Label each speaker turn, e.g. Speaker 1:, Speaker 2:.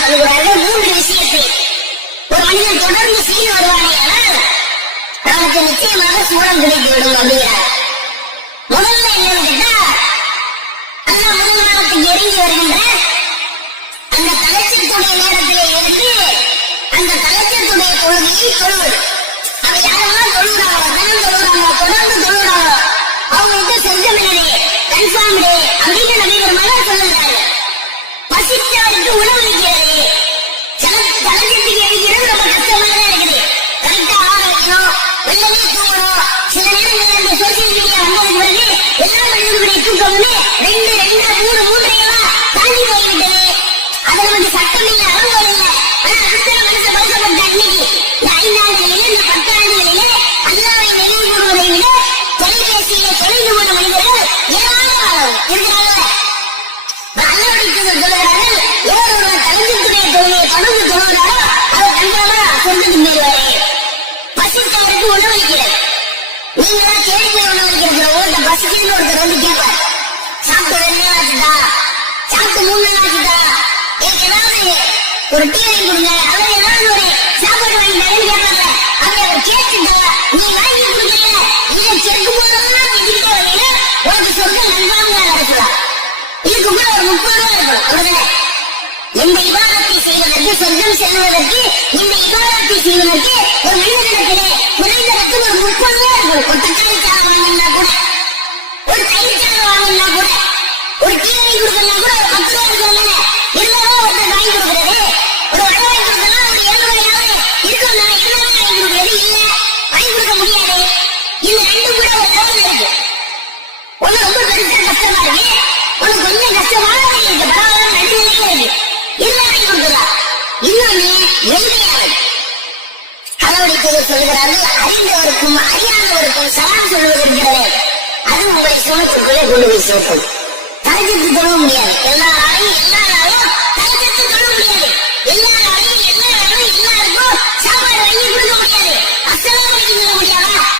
Speaker 1: சொல்கிறார்கள் மூன்று விஷயத்தை. ஒரு மனிதன் தொடர்ந்து செய்து வருவானேயானால் அவனுக்கு நிச்சயமாக சூழம் கிடைத்துவிடும் அப்படிங்கிறார். முதல்ல என்னன்னு கேட்டா அந்த முதல் இறங்கி வருகின்ற அந்த தலைச்சத்துடைய நேரத்திலே இருந்து அந்த தலைச்சத்துடைய தொழுகையை தொழுவது. அவ யாரெல்லாம் தொழுகிறாங்களோ தினம் தொழுகிறாங்களோ மனிதர்களுடைய தூக்கமுமே ரெண்டு ரெண்டு மூணு மூன்றையெல்லாம் தாண்டி போய்விட்டது அது நமக்கு சட்டம் இல்லை அளவு இல்லை. ஆனா அதுக்கு மனசு பழக்கப்பட்ட இன்னைக்கு இந்த ஐந்தாண்டுகளிலே இந்த பத்தாண்டுகளிலே அல்லாவை நினைவு கூறுவதை விட தொலைபேசியிலே தொலைந்து போன மனிதர்கள் ஏராளமானவர் இருக்கிறார்கள் அல்லாவுடைய தூதர் எவர் ஒருவர் தலைஞ்சுக்குரிய தொழிலை தொடர்ந்து தொழுகிறாரோ அவர் கண்டிப்பாக சொந்தத்து போயிடுவாரு பசித்தவருக்கு உணவளிக்கிறது நீங்களா தேடி போய் உணவளிக்கிறது ஒருத்தர் பசிக்குன்னு ஒருத்தர் வந்து கேட்பார். சாப்பிட்டு மூணு நாள் ஆச்சுதா எனக்கு ஏதாவது ஒரு டீ வாங்கி கொடுங்க. அவர் ஏதாவது ஒரு சாப்பாடு வாங்கி தரேன்னு கேட்பாங்க அப்படி அவர் கேட்டுட்டா நீ வாங்கி கொடுக்கல. இதை கேட்கும் போதெல்லாம் வரீங்க உனக்கு சொந்த நண்பர்கள் நடக்கலாம் இதுக்கு கூட ஒரு முப்பது ரூபா இருக்கும். அவ்வளவுதானே இந்த இபாதத்தை செய்வதற்கு சொர்க்கம் செல்வதற்கு இந்த இபாதத்தை செய்வதற்கு ஒரு மனிதனிடத்திலே குறைந்தபட்சம் ஒரு முப்பது ரூபா இருக்கும். ஒரு தக்காளி சாதம் வாங்கினா கூட ஒரு தயிர் சாதம் வாங்கினா கூட ஒண்ணு ரொம்ப பெருசா கஷ்டமா இருக்கு. ஒண்ணு கொஞ்சம் இருக்கு பரவாயில்ல இருக்கு இன்னொன்னு எளிமையானது கடவுளை தூதர் சொல்கிறார்கள் அறிந்தவருக்கும் அறியாதவருக்கும் சலாம் அது உங்களை சுமத்துக்குள்ளே கொண்டு போய் சேர்க்கும். தரஜத்து தொழ முடியாது.